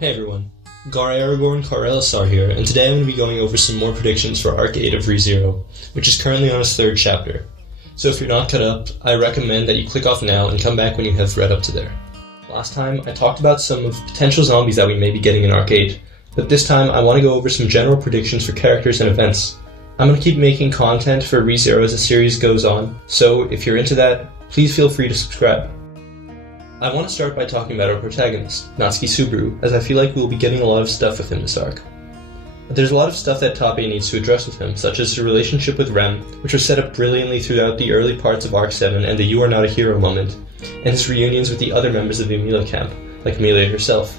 Hey everyone, Garcar here, and today I'm going to be going over some more predictions for Arc 8 of ReZero, which is currently on its third chapter. So if you're not caught up, I recommend that you click off now and come back when you have read up to there. Last time, I talked about some of the potential zombies that we may be getting in Arc 8, but this time I want to go over some general predictions for characters and events. I'm going to keep making content for ReZero as the series goes on, so if you're into that, please feel free to subscribe. I want to start by talking about our protagonist, Natsuki Subaru, as I feel like we'll be getting a lot of stuff with him this arc. But there's a lot of stuff that Tappei needs to address with him, such as his relationship with Rem, which was set up brilliantly throughout the early parts of Arc 7 and the You Are Not a Hero moment, and his reunions with the other members of the Amelia camp, like Amelia herself.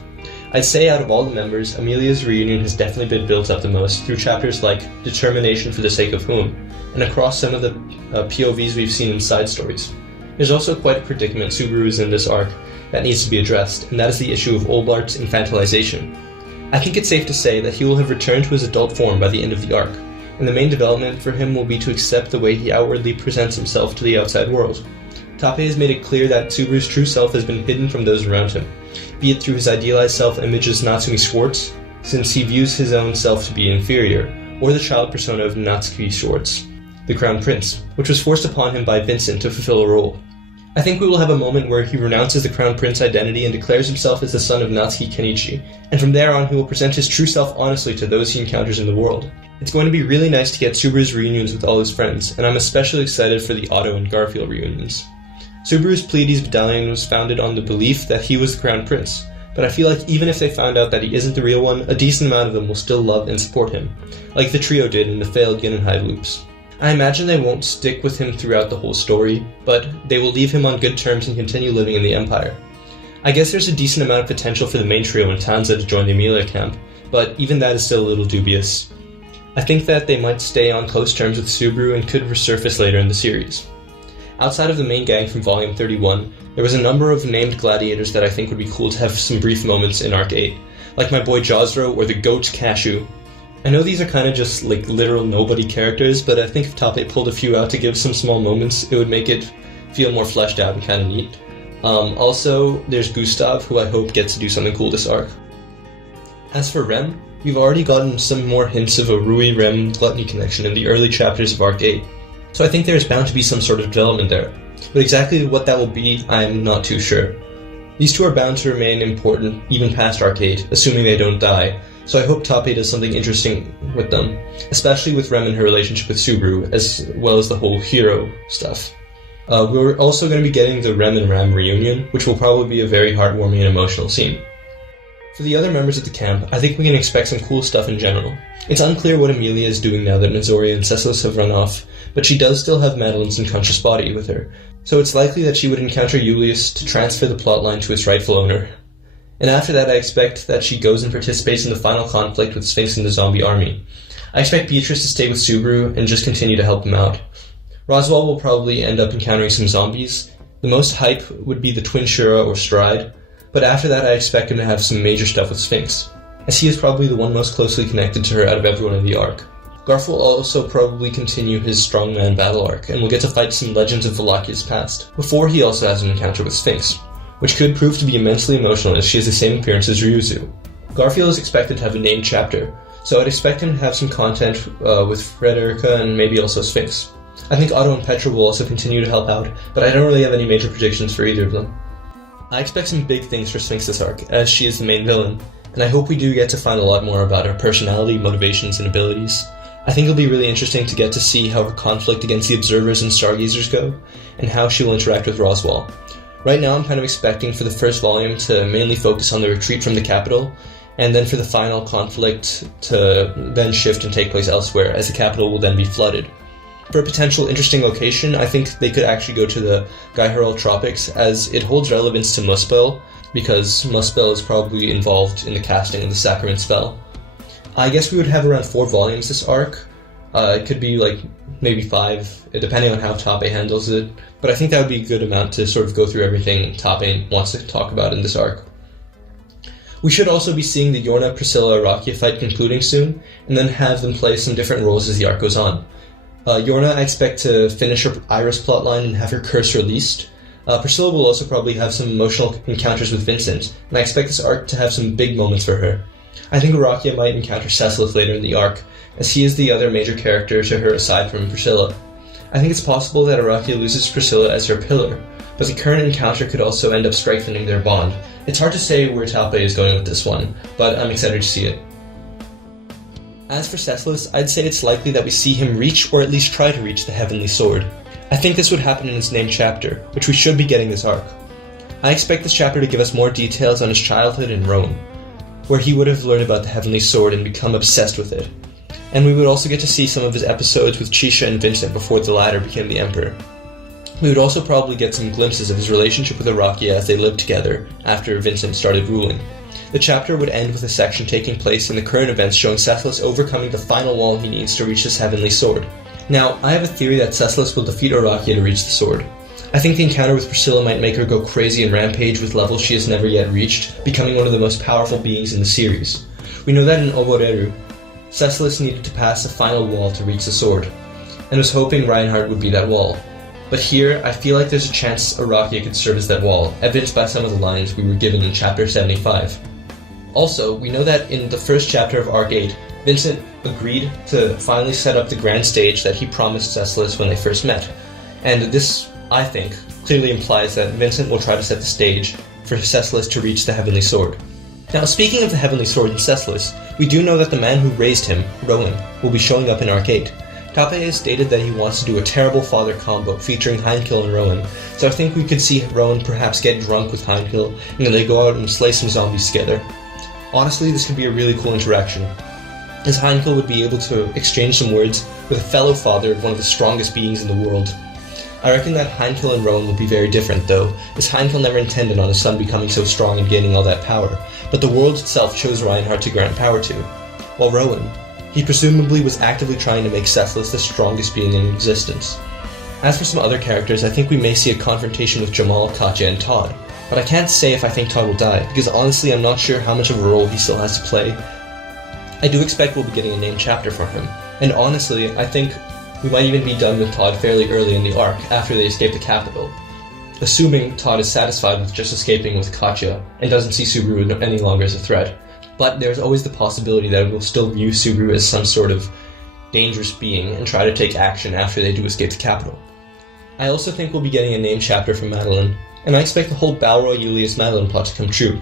I'd say out of all the members, Amelia's reunion has definitely been built up the most through chapters like Determination for the Sake of Whom, and across some of the POVs we've seen in side stories. There's also quite a predicament Subaru is in this arc that needs to be addressed, and that is the issue of Olbart's infantilization. I think it's safe to say that he will have returned to his adult form by the end of the arc, and the main development for him will be to accept the way he outwardly presents himself to the outside world. Tappei has made it clear that Subaru's true self has been hidden from those around him, be it through his idealized self-image as Natsumi Schwartz, since he views his own self to be inferior, or the child persona of Natsuki Schwartz, the Crown Prince, which was forced upon him by Vincent to fulfill a role. I think we will have a moment where he renounces the Crown Prince identity and declares himself as the son of Natsuki Kenichi, and from there on he will present his true self honestly to those he encounters in the world. It's going to be really nice to get Subaru's reunions with all his friends, and I'm especially excited for the Otto and Garfield reunions. Subaru's Pleiades Battalion was founded on the belief that he was the Crown Prince, but I feel like even if they found out that he isn't the real one, a decent amount of them will still love and support him, like the trio did in the failed Genenhive loops. I imagine they won't stick with him throughout the whole story, but they will leave him on good terms and continue living in the Empire. I guess there's a decent amount of potential for the main trio and Tanza to join the Amelia camp, but even that is still a little dubious. I think that they might stay on close terms with Subaru and could resurface later in the series. Outside of the main gang from Volume 31, there was a number of named gladiators that I think would be cool to have some brief moments in Arc 8, like my boy Josro or the Goat Cashew. I know these are kind of just like literal nobody characters, but I think if Tappei pulled a few out to give some small moments, it would make it feel more fleshed out and kind of neat. Also, there's Gustav, who I hope gets to do something cool this arc. As for Rem, we've already gotten some more hints of a Rui-Rem gluttony connection in the early chapters of Arc 8, so I think there's bound to be some sort of development there. But exactly what that will be, I'm not too sure. These two are bound to remain important even past Arc 8, assuming they don't die, so I hope Tappei does something interesting with them, especially with Rem and her relationship with Subaru, as well as the whole hero stuff. We're also going to be getting the Rem and Ram reunion, which will probably be a very heartwarming and emotional scene. For the other members of the camp, I think we can expect some cool stuff in general. It's unclear what Amelia is doing now that Nozoria and Cecilus have run off, but she does still have Madeline's unconscious body with her, so it's likely that she would encounter Julius to transfer the plotline to its rightful owner. And after that, I expect that she goes and participates in the final conflict with Sphinx and the zombie army. I expect Beatrice to stay with Subaru and just continue to help him out. Roswaal will probably end up encountering some zombies. The most hype would be the twin Shura or Stride, but after that I expect him to have some major stuff with Sphinx, as he is probably the one most closely connected to her out of everyone in the arc. Garf will also probably continue his strongman battle arc, and will get to fight some legends of Valakia's past, before he also has an encounter with Sphinx, which could prove to be immensely emotional as she has the same appearance as Ryuzu. Garfield is expected to have a named chapter, so I'd expect him to have some content with Frederica and maybe also Sphinx. I think Otto and Petra will also continue to help out, but I don't really have any major predictions for either of them. I expect some big things for Sphinx this arc, as she is the main villain, and I hope we do get to find a lot more about her personality, motivations, and abilities. I think it'll be really interesting to get to see how her conflict against the Observers and Stargazers go, and how she will interact with Roswaal. Right now I'm kind of expecting for the first volume to mainly focus on the retreat from the capital, and then for the final conflict to then shift and take place elsewhere, as the capital will then be flooded. For a potential interesting location, I think they could actually go to the Gaiharal Tropics, as it holds relevance to Muspel, because Muspel is probably involved in the casting of the Sacrament spell. I guess we would have around 4 volumes this arc. It could be like maybe 5, depending on how Tappei handles it, but I think that would be a good amount to sort of go through everything Tappei wants to talk about in this arc. We should also be seeing the Yorna, Priscilla, Arakia fight concluding soon, and then have them play some different roles as the arc goes on. Yorna, I expect to finish her Iris plotline and have her curse released, Priscilla will also probably have some emotional encounters with Vincent, and I expect this arc to have some big moments for her. I think Arakia might encounter Cecilus later in the arc, as he is the other major character to her aside from Priscilla. I think it's possible that Arakia loses Priscilla as her pillar, but the current encounter could also end up strengthening their bond. It's hard to say where Tape is going with this one, but I'm excited to see it. As for Cecilus, I'd say it's likely that we see him reach, or at least try to reach, the Heavenly Sword. I think this would happen in his named chapter, which we should be getting this arc. I expect this chapter to give us more details on his childhood in Rome, where he would have learned about the Heavenly Sword and become obsessed with it. And we would also get to see some of his episodes with Chisha and Vincent before the latter became the Emperor. We would also probably get some glimpses of his relationship with Arakia as they lived together after Vincent started ruling. The chapter would end with a section taking place in the current events showing Cecilus overcoming the final wall he needs to reach this Heavenly Sword. Now, I have a theory that Cecilus will defeat Arakia to reach the sword. I think the encounter with Priscilla might make her go crazy and rampage with levels she has never yet reached, becoming one of the most powerful beings in the series. We know that in Oboreru, Cecilus needed to pass the final wall to reach the sword, and was hoping Reinhardt would be that wall. But here, I feel like there's a chance Arakia could serve as that wall, evidenced by some of the lines we were given in Chapter 75. Also, we know that in the first chapter of Arc 8, Vincent agreed to finally set up the grand stage that he promised Cecilus when they first met. And this, I think, clearly implies that Vincent will try to set the stage for Cecilus to reach the Heavenly Sword. Now, speaking of the Heavenly Sword and Cecilus, we do know that the man who raised him, Rowan, will be showing up in Arc 8. Tape has stated that he wants to do a terrible father combo featuring Heinkel and Rowan, so I think we could see Rowan perhaps get drunk with Heinkel and then they go out and slay some zombies together. Honestly, this could be a really cool interaction, as Heinkel would be able to exchange some words with a fellow father of one of the strongest beings in the world. I reckon that Heinkel and Rowan will be very different though, as Heinkel never intended on his son becoming so strong and gaining all that power, but the world itself chose Reinhardt to grant power to. While Rowan, he presumably was actively trying to make Cecilus the strongest being in existence. As for some other characters, I think we may see a confrontation with Jamal, Katya, and Todd, but I can't say if I think Todd will die, because honestly I'm not sure how much of a role he still has to play. I do expect we'll be getting a named chapter for him, and honestly, I think we might even be done with Todd fairly early in the arc, after they escape the capital. Assuming Todd is satisfied with just escaping with Katya, and doesn't see Subaru any longer as a threat. But there's always the possibility that we'll still view Subaru as some sort of dangerous being, and try to take action after they do escape the capital. I also think we'll be getting a named chapter for Madeline, and I expect the whole Balroy Julius Madeline plot to come true.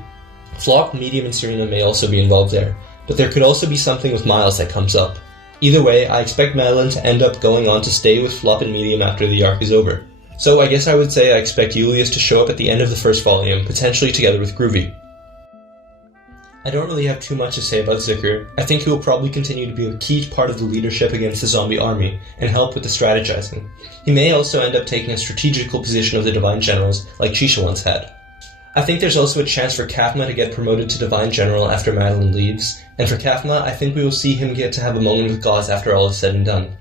Flop, Medium, and Serena may also be involved there, but there could also be something with Miles that comes up. Either way, I expect Madeline to end up going on to stay with Flop and Medium after the arc is over. So I guess I would say I expect Julius to show up at the end of the first volume, potentially together with Groovy. I don't really have too much to say about Zikr. I think he will probably continue to be a key part of the leadership against the zombie army, and help with the strategizing. He may also end up taking a strategical position of the Divine Generals, like Chisha once had. I think there's also a chance for Kafma to get promoted to Divine General after Madeline leaves, and for Kafma, I think we will see him get to have a moment with Gauze after all is said and done.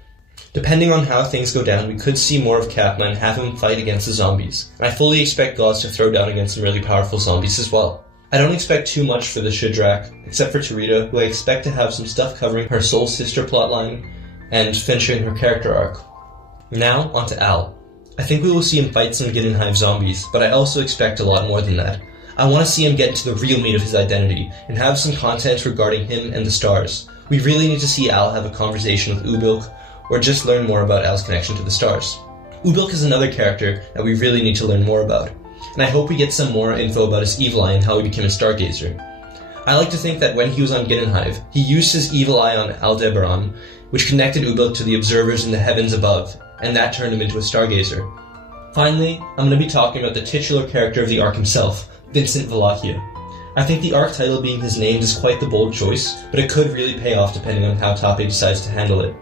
Depending on how things go down, we could see more of Kafma and have him fight against the zombies, and I fully expect Gauze to throw down against some really powerful zombies as well. I don't expect too much for the Shidrak, except for Tarita, who I expect to have some stuff covering her soul sister plotline, and finishing her character arc. Now, on to Al. I think we will see him fight some Giddenhive zombies, but I also expect a lot more than that. I want to see him get into the real meat of his identity, and have some content regarding him and the stars. We really need to see Al have a conversation with Ubilk, or just learn more about Al's connection to the stars. Ubilk is another character that we really need to learn more about, and I hope we get some more info about his evil eye and how he became a stargazer. I like to think that when he was on Giddenhive, he used his evil eye on Aldebaran, which connected Ubilk to the observers in the heavens above, and that turned him into a stargazer. Finally, I'm going to be talking about the titular character of the arc himself, Vincent Valachia. I think the arc title being his name is quite the bold choice, but it could really pay off depending on how Tape decides to handle it.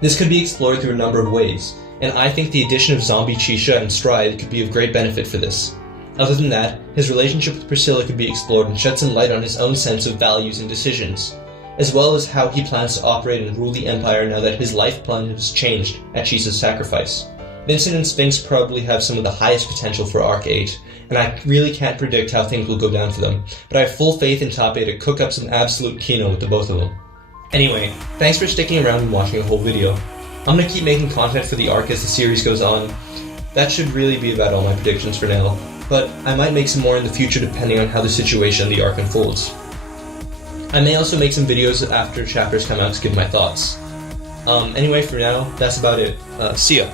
This could be explored through a number of ways, and I think the addition of Zombie Chisha and Stride could be of great benefit for this. Other than that, his relationship with Priscilla could be explored and shed some light on his own sense of values and decisions, as well as how he plans to operate and rule the Empire now that his life plan has changed at Chisha's sacrifice. Vincent and Sphinx probably have some of the highest potential for Arc 8, and I really can't predict how things will go down for them, but I have full faith in Tape to cook up some absolute kino with the both of them. Anyway, thanks for sticking around and watching the whole video. I'm going to keep making content for the arc as the series goes on, That should really be about all my predictions for now, but I might make some more in the future depending on how the situation in the arc unfolds. I may also make some videos after chapters come out to give my thoughts. Anyway, for now, that's about it. See ya.